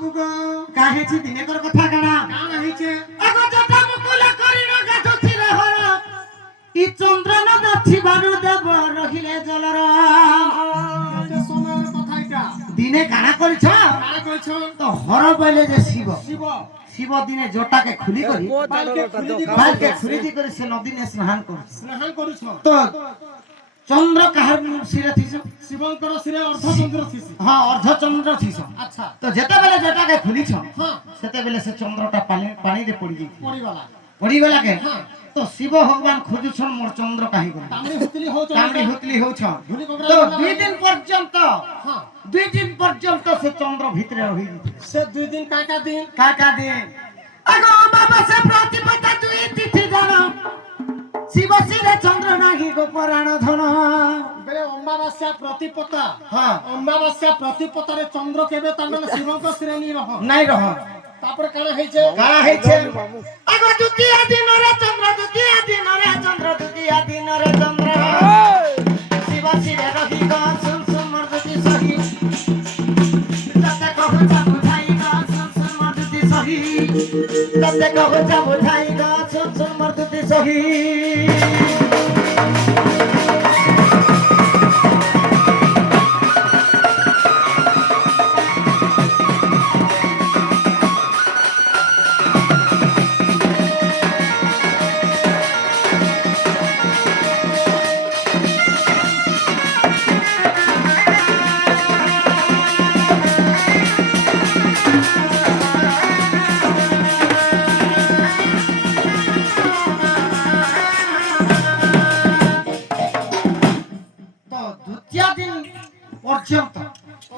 বাবু গো কাহেছি দিনেকর কথা কানা কাম হইছে আগো জটা মুকুল করিন গাছছি রে হর ই চন্দ্র ন যাচ্ছি বারু দেব রহিলে জলর যে সময়ের কথা এটা দিনে কানা করছ কারা কইছো তো হর বলে যে শিব শিব শিব দিনে জটাকে খুলি করি বালকে খুলি দি বালকে খুলি দি করে সে নদীনে স্নান করছে স্নান করছ তো চন্দ্র কাহার শিরে থিস শিবঙ্কর শিরে অর্ধ চন্দ্র থিসি হ্যাঁ অর্ধ চন্দ্র থিস আচ্ছা তো যেতেবেলে জটাকে খুলিছ হ্যাঁ সেতেবেলে সে চন্দ্রটা পানিরে পড়ি যাই পরিবালা পড়িগলা কে হ্যাঁ তো শিব ভগবান খুঁজুছন মোর চন্দ্র কাহি গলা তামরি হুতলি হউছ কামড়ি হুতলি হউছ ধুলি কবরা তো 2 দিন পর্যন্ত হ্যাঁ 2 দিন পর্যন্ত সে চন্দ্র ভিতরে রহি সে 2 দিন কাকা দিন কাকা দিন আগো বাবা সে প্রতিপদা 2 তিথি জানো শিব শিরে চন্দ্র নাহি গো পরাণ ধন বেলে অমাবাস্যা প্রতিপতা হ্যাঁ অমাবাস্যা প্রতিপতারে চন্দ্র কেবে তার মানে শিবঙ্ক শিরে নি রহ নাই রহ তারপরে কানা হইছে কারা হইছে আগো দ্বিতীয় দিনরে চন্দ্র দ্বিতীয় দিনরে চন্দ্র দ্বিতীয় দিনরে চন্দ্র শিব শিরে রহি গো সুন সুন মর্দতি সহি তাতে কহ যা বুঝাই গো সুন সুন মর্দতি সহি তাতে কহ যা বুঝাই গো সুন সুন মর্দতি সহি তো দ্বিতীয় দিন পর্যন্ত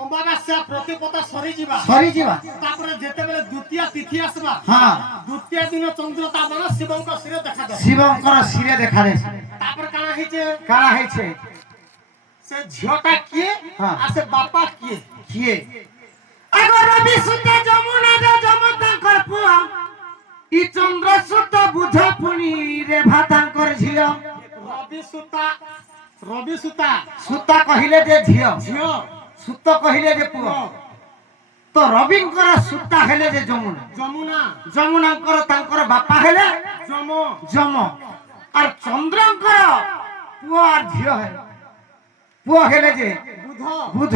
অমাবাস্যা প্রতিপতা সরি ଯିବା সরি ଯିବା তারপরে যেতেবেলে দ্বিতীয় তিথি আসবা হ্যাঁ দ্বিতীয় দিন চন্দ্র তা মানে শিবঙ্ক শিরে দেখা দেয় শিবঙ্কর শিরে দেখা দেয় তারপরে কানা হইছে কারা হয়েছে সে ঝিওটা কিয়ে হ্যাঁ। আর সে বাপা কিয়ে কিয়ে আগো রবি সুতা যমুনা রে যমতাঙ্কর পুয়া ই চন্দ্র সুত বুধ পুনি রে ভাতাঙ্কর ঝিও রবি সুতা সুতা কহিলে যে ঝিও ঝিও সুত কহিলে যে পুয়া তো রবিঙ্কর সুতা হেলে যে যমুনা যমুনা যমুনাঙ্কর তাঙ্কর বাপা হেলে যম যম আর চন্দ্রঙ্কর পুয়া আর ঝিও হেলে পুয়া হেলে যে বুধ বুধ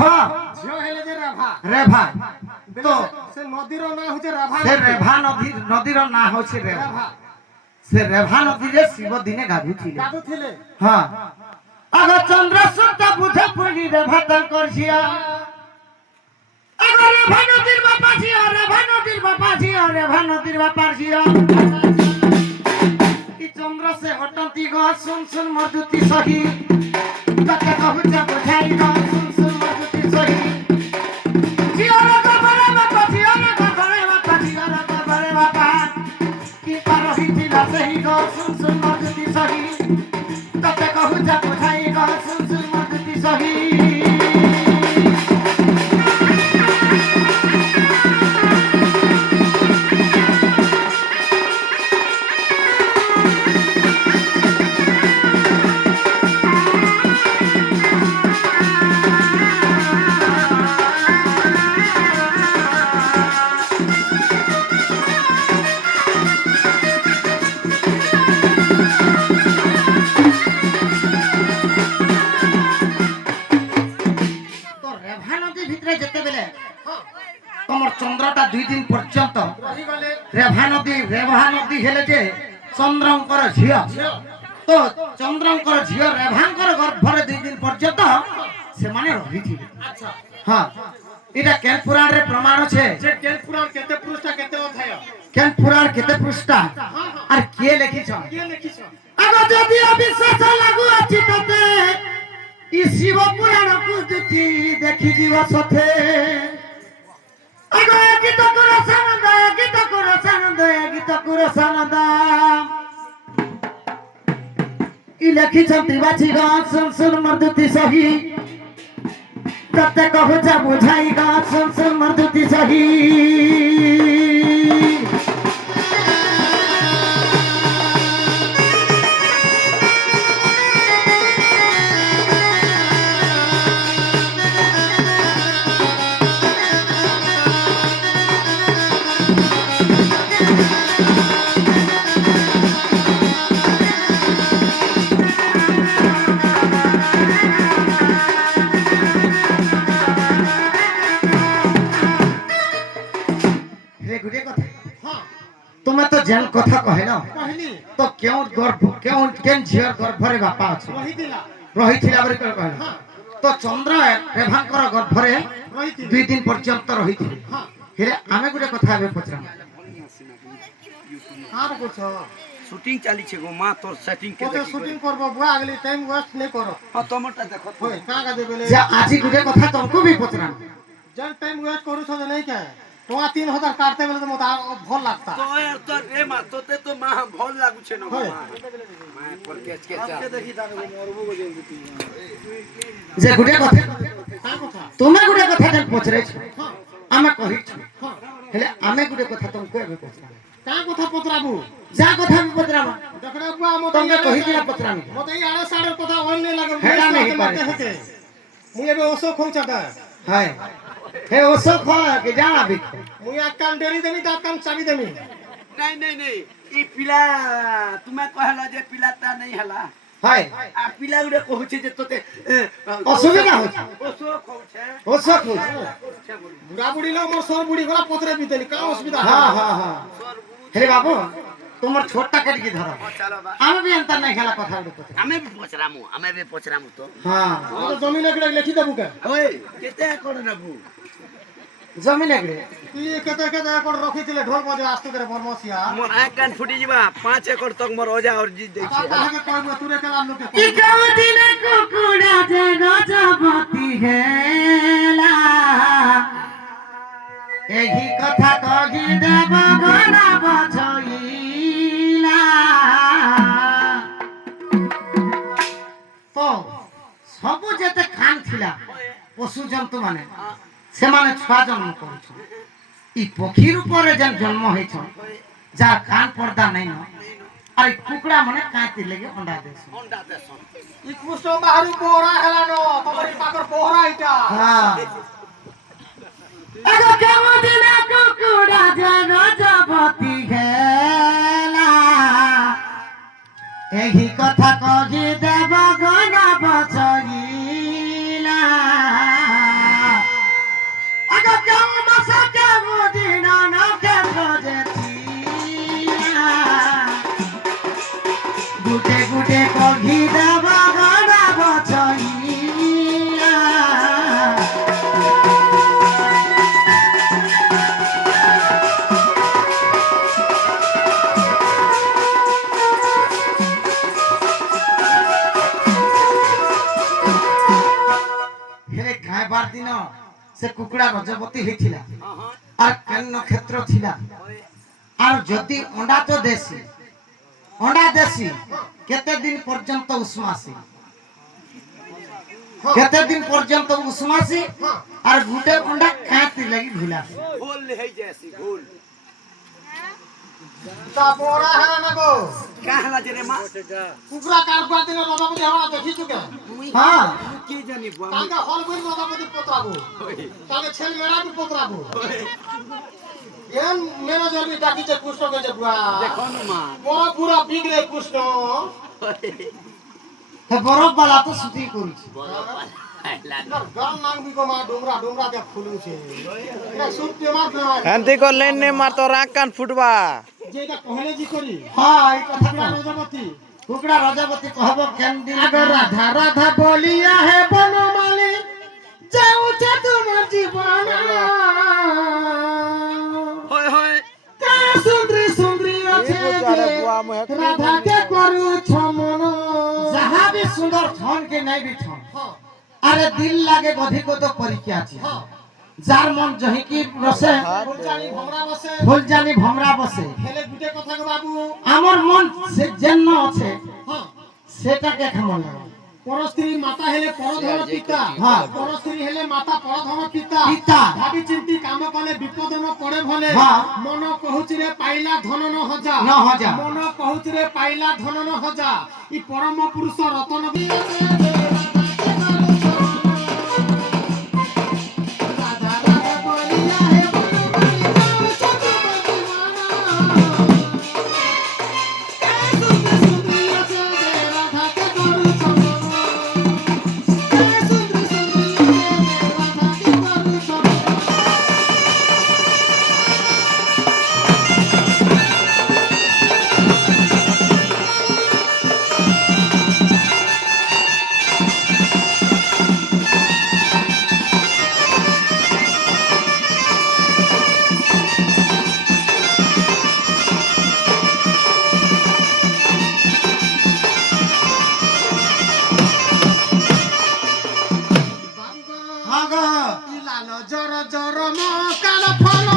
ঝিও হেলে যে রাভা রেভা তো সে নদীর না হচ্ছে রাভা সে রেভা নদীর না হচ্ছে রেভা রাভা সে রেভা নদীরে শিব দিনে গাধুছিল গাধু ଥିଲେ হ্যাঁ আগ চন্দ্র সুত বুধ পুনি রেভা তাঙ্কর ঝিয়া আগ রেভা নদীর বাপা ঝিয়া রেভা নদীর বাপা ঝিয়া রেভা নদীর বাপার ঝিয়া ই চন্দ্র সে হটন্তি গ সুন সুন মধুতি সহি তাকে কহুচ বুঝাই গ সুন সুন মধুতি সহি ঝিয়ার গবরে বাপা ঝিয়ার গবরে বাপা ঝিয়ার গবরে বাপা কি পার হইছিল সেই গ সুন সুন মধুতি সহি তাতে কহুচ বুঝাই গ সুন সুন মধুতি সহি তো রেভা নদী ভিতরে যেতেবেলে তোমার চন্দ্রটা 2 দিন পর্যন্ত রহিগলে রেভা নদী হেলে যে চন্দ্রঙ্কর ঝিও ঝিও তো চন্দ্রঙ্কর ঝিও রেভাঙ্কর গর্ভরে 2 দিন পর্যন্ত সেমানে রহিথিলে আচ্ছা হ্যাঁ এটা কেন পুরাণরে প্রমাণ আছে যে কেন পুরাণ কেতে পৃষ্ঠা কেতে অধ্যায় কেন পুরাণ কেতে পৃষ্ঠা হ্যাঁ আর কে লিখিছ কে লিখিছ আগ যদি অবিশ্বাস লাগু আছে ততে ই শিব পুরাণ কুজতি দেখি দিব সথে আগ গীত কর সানন্দ গীত কর সানন্দ গীত কর সানন্দ ই লিখিছন্তি বাছি গ সুন সুন মর্দতি সহি ততে কহুচ বুঝাই গ সুন সুন মর্দতি সহি যেন কথা কহিল କହିଲି তো কেউ গর্ভ কেউ কেন ঝিওর গর্ভরে বাপা আছে ରହିଥିଲା রহিছিলা বলি কহিল ହଁ তো চন্দ্র রেভাঙ্কর গর্ভরে ରହିଥିଲି 2 দিন পর্যন্ত রহিছিল ହଁ হেলে আমি গোটে কথা ଏବେ পচারাম କାହାର କରୁଛ শুটিং চালিছে গো মা তোর সেটিং কে ମୋତେ দেখি ସୁଟିଂ করব বুয়া আগলি ଟାଇମ୍ ୱେଷ୍ଟ ନେଇ କର হ্যাঁ তোমারটা দেখো তো। ହୋଇ କାଁ କାଜେ ବେଲେ যে আজি গোটে কথা তোমাকে বি পচারাম ଯେନ୍ ଟାଇମ୍ ୱେଷ୍ଟ କରୁଛ ଯେ ନେଇ କାଁ ଟଙ୍କା 3000 କାটତେ ବେଲେ ତ ମୋତେ ଭଲ লাগতা তো আর তোর এ মা তোতে তো মা ভাল লাগুছে না গো হয়। মা মা পর কেচ কেচ আজকে দেখি তাকে মরবো গো যেমতি যে গোটে কথা କାଁ କଥା তুমি গোটে কথা যেন পচরাইছ ହଁ আমি কহিছ ହଁ হেলে আমি গোটে কথা তোমাকে ଏବେ পচরাম କାଁ କଥା ପଚରାବୁ যা কথা বি পচরাম ଦେଖରେ ବୁଆ ମୋତେ তুমি কহিদিলা পচরাম ମୋତେ ଏଇ ଆଡ଼େ ସାଡ଼େ କଥା ଅନ୍ ନେଇ ଲାଗେ ହେଟା ନେଇ ପାରେ। ମୁଁ ଏବେ ଔଷଧ ଖଉଛା ତା হয় হে ওসো খয় কে জানা বি ମୁଁ এক କାନ ଡେରି ଦେମି ତା କାନ ଚାବି ଦେମି নাই নাই নাই এই পিলা তুমি কহলা যে পিলাটা নাই হলা হয় আর পিলা গুড়ে কହୁছে যে তোতে অসুবিধা হচ্ছে ওসো কହୁছে ওসো খুশ ବୁଢା ବୁଢୀ ଲୋକ ମୋର ସୋର ବୁଢୀ গলা পথরে বিতেলি কাঁ অসুবিধা হ্যাঁ হ্যাঁ হ্যাঁ হে বাবু তোমার ছোটটা কাটিকি ধরো চলো বা আমি বি এন্তা নাই খেলা কথা গুলো কথা আমি বি পচরামু তো হ্যাঁ ମୋତେ ଜମି ଲେଖି ଲେଖି ଦେବୁ କେ ওই কেতে কোন নেবু জমি লাগবে তুই କେତେ କେତେ একর ରଖିଥିଲେ ঢোল ବଜେ ଆସ୍ତୁ করে বর্মসিয়া মোর আঁক কান ফুটি যাবা 5 একর তক মোর অজা অর্জি দেইছে কাহাকে কইব তুরে কেলা লোকে দিন কুকুড়া যে গজবতী হেলা এই কথা কহি দেব গনা বছইলা তো সবু যেতে খান ছিলা পশু জন্তু মানে সেমানে ছুয়া জন্ম করছ ই পক্ষীর উপরে যেন জন্ম হয়েছ যার কান পর্দা নাই না আর কুকুড়া মানে কাঁতি লেগে অন্ডা দেশ অন্ডা দেশন ই কৃষ্ণ বাহারু পোহরা হেলানো তোমার পাকর পোহরা এটা হ্যাঁ এগো কেমন কুকুড়া যেন জবতী হেলা এই কথা কহি দেব গনা বছইলা এগো কেমন মাসা কেমন দিন নকে খোঁজেছিলা গুটে গুটে কহি দেব গনা বছইলা হেলে খাইবার দিন সে কুকুড়া গজবতী হয়েছিল আর কেন নক্ষত্র ছিল আর যদি অন্ডা তো দেশি কেতে দিন পর্যন্ত উষ্মাসি কেতে দিন পর্যন্ত উষ্মাসি আর গুটে অন্ডা কাঁতি লাগি ঘুলাসি গোল হই যাসি গোল তা পোহরা হেলানো গো কাহলা যে রে মা কুকুরা কারবার দিনে রদাপতি হেলা দেখিছু কে হ্যাঁ কি জানি বুয়া কালকে হল বই রদাপতি পত্রাবো কালকে ছেলে মেয়েরা বি পত্রাবো এন ম্যানেজার বি ডাকিছে কৃষ্ণকে যে বুয়া দেখো মা বড় পুরা বিগড়ে কৃষ্ণ বরফ বালা তো শুটিং করছি গান নাং বি মা ডোমরা ডোমরা কে ফুলুছে এটা সুপ্তে মার দেওয়া এন্তি করলেন নে মার তো রাগ কান ফুটবা যেটা কহলে জি করি হ্যাঁ এই কথা কুকুরা রদাপতি কুকুড়া রজাবতী কহব কেন দিন রাধা রাধা বলিয়া হে বনমালী যাউছে তোমার জীবন হয় হয় সুন্দরী সুন্দরী আছে রাধাকে করুছ মন যাহা বি সুন্দর ছন কে নাই বি ছন আরে দিল লাগে গধিক তো পরীক্ষা আছে যার মন জহিকি বসে ফুলজানি ভমরা বসে ফুল জানি ভমরা বসে হেলে গুটে কথা গো বাবু আমার মন সে যেন আছে হ্যাঁ সেটাকে কেমন লাগে পরস্ত্রী মাতা হেলে পরধন পিতা হ্যাঁ। পরস্ত্রী হেলে মাতা পরধন পিতা পিতা। ভাবি চিন্তি কাম কলে বিপদ ন পড়ে ভলে হ্যাঁ। মন কহুচি রে পাইলা ধন ন হজা ন হজা। মন কহুচি রে পাইলা ধন ন হজা ই পরম পুরুষ রতন লাল জর জর মকাল ফল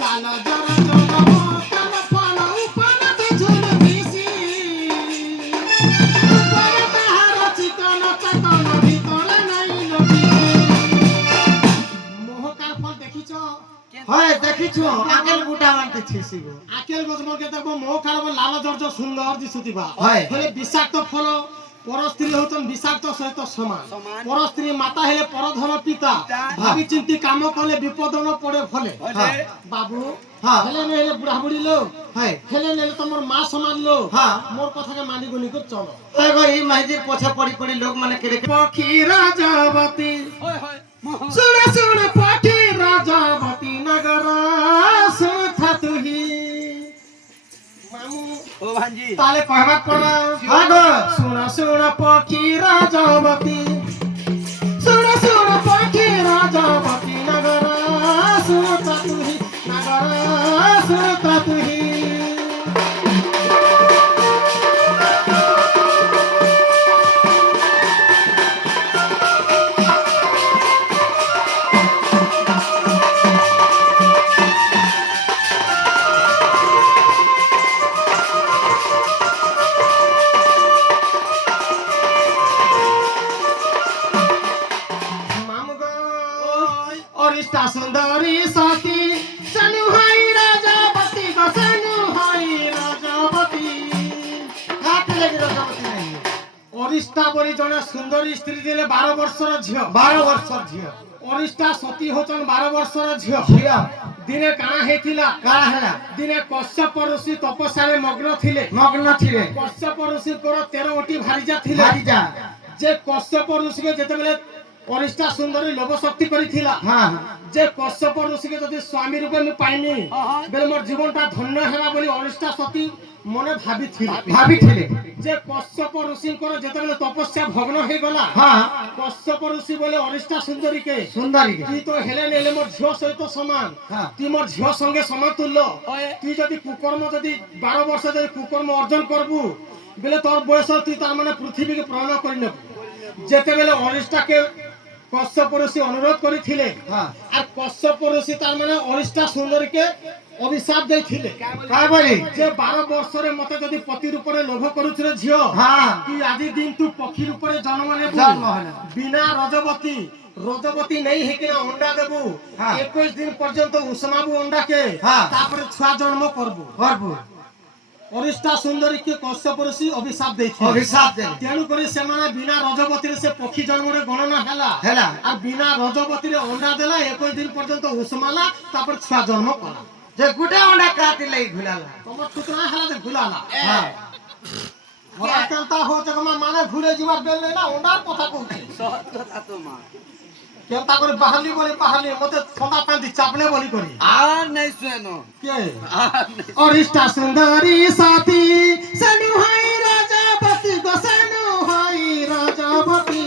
লাল জর জর মকাল ফল উপরতে ঝুল দিছি উপরে তাহার চিকন চকন ভিতরে নাই লবি মহকাল ফল দেখিছ হয় দেখিছো আকেল গুটা মানতেছি গো আকেল গছ মকে দেখো মহকাল লাল জর জর সুন্দর দিছুতিবা হয়। হলে বিষাক্ত ফল পরস্ত্রী হতন বিষাক্ত সহিত সমান সমান। পরস্ত্রী মাতা হেলে পরধন পিতা পিতা। ভাবি চিন্তি কাম কলে বিপদ ন পড়ে ফলে হলে বাবু হ্যাঁ। হেলে নেলে বুড়া বুড়ি লোক হয় হেলে নেলে তোমার মা সমান লোক হ্যাঁ। মোর কথাকে মানি গুনি করে চলো এগো এই মাইজির পছে পড়ি পড়ি লোক মানে কেড়ে পক্ষী রাজাবতী হয় হয় শুনে শুনে পক্ষী রাজাবতী নগর শুন তুহি মামু ও ভাঞ্জি তাহলে কহবার পড়া হ্যাঁ গো শুন শুন পক্ষী রাজাবতী শুন শুন পক্ষী রাজাবতী নগর শুন তুহি নগর শুন তুহি অরিষ্টা সুন্দরী সতী সনু হাই রাজাবতী গো সনু হাই রাজাবতী হাত লাগি রকমতি নাই অরিষ্টা বলি জনে সুন্দরী স্ত্রী দিলে 12 বর্ষর ঝিও 12 বর্ষর ঝিও অরিষ্টা সতী হচ্ছেন 12 বর্ষর ঝিও ঝিও দিনে কাଣା হেতিলা কারা হেলা দিনে কশ্যপ ঋষি তপস্যারে মগ্ন থিলে মগ্ন ছিলে কশ্যপ ঋষিଙ୍କର 13টি ভারিজা ଥିଲେ হারি যা যে কশ্যপ ঋষিকে যেତେବେଳେ অরিষ্টা সুন্দরী লোভ শক্তি করিଥିଲା হ্যাঁ যে কশ্যপ ঋষিকে যদি স্বামী রূপে মু পাইনি বেলে মোর জীবনটা ধন্য হেবা বলি অরিষ্টা সতী মনে ভাবিଥିଲା ভাবিছিলে যে কশ্যপ ঋষিଙ୍କର যেତେବେଳେ তপস্যা ভগ্ন হয়ে গলা হ্যাঁ কশ্যপ ঋষি বলে অরিষ্টা সুন্দরীকে সুন্দরী তুই তো হেলে নেলে মোর ঝিও সহিত সমান হ্যাঁ। তুই মোর ঝিও সঙ্গে সমাতুল্য হয়। তুই যদি কুকর্ম যদি 12 বর্ষ যদি কুকর্ম অর্জন করবু বেলে তোর বয়স তুই তার মানে পৃথিবীকে প্রণয় করে নেবু যেতেবেলে অরিষ্টাকে কশ্যপ ঋষি অনুরোধ করিଥିଲେ হ্যাঁ আর কশ্যপ ঋষি তার মানে অরিষ্টা সুন্দরীকে অভিশাপ ଦେଇଥିଲେ কাই বলি যে 12 বর্ষরে মতে যদি পতি রূপরে লোভ করুছিলে ঝিও হ্যাঁ তুই আদি দিন তু পক্ষী রূপরে জন্ম নেবু জন্ম হলো। বিনা রজবতী রজবতী নেই হেকিনা অন্ডা দেবু হ্যাঁ। 21 দিন পর্যন্ত উসমাবু অন্ডাকে হ্যাঁ। তারপরে ছুয়া জন্ম করবু করবো অরিষ্টা সুন্দরীকে কশ্যপ ঋষি অভিশাপ ଦେଇଥିଲେ অভিশাপ দেলে তেଣୁ କରି ସେମାନେ ବିନା ରଜବତୀରେ ସେ ପକ୍ଷୀ ଜନ୍ମରେ ଗଣନା ହେଲା ହେଲା আর বিনা রজবতীরে অন্ডা দেলা 21 দিন পর্যন্ত উসমালা তারপর ছুয়া জন্ম করা যে গুটে অন্ডা কাটি লাগি ঘুলালা তোমার টুকরা হেলা যে ঘুলালা হ্যাঁ মোরা কেনতা হচ্ছে মানে ঘুরে যাবার বেলে না অন্ডার কথা কହୁଛି সহজ কথা তো মা কেনতা করে বাহালি মতে ঠন্ডা পানি চাপলে বলি করি আর নাই শুনো কে আর নাই অরিষ্টা সুন্দরী সাথী সনু হাই রাজাবতী গো সনু হাই রাজাবতী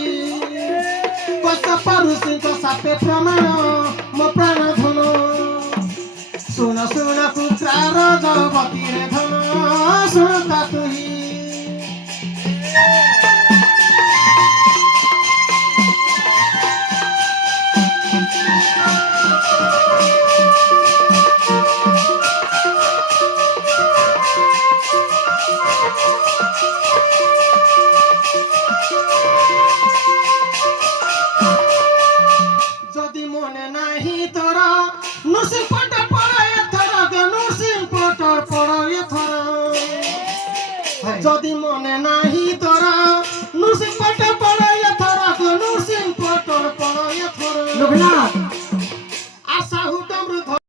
কশ্যপ ঋষিଙ୍କ সাপে প্রমাণ ମୋ ପ୍ରାଣ ଧନ ଶୁଣ ଶୁଣ ପୁତ୍ରା ରାଜାବତୀ ରେ ଧନ ଶୁଣତା ତୁହି যদি মনে নাহি তোর নসিব পটর পড়ে এথর নসিব পটর পড়ে এথর যদি মনে নাহি তোর নসিব পটর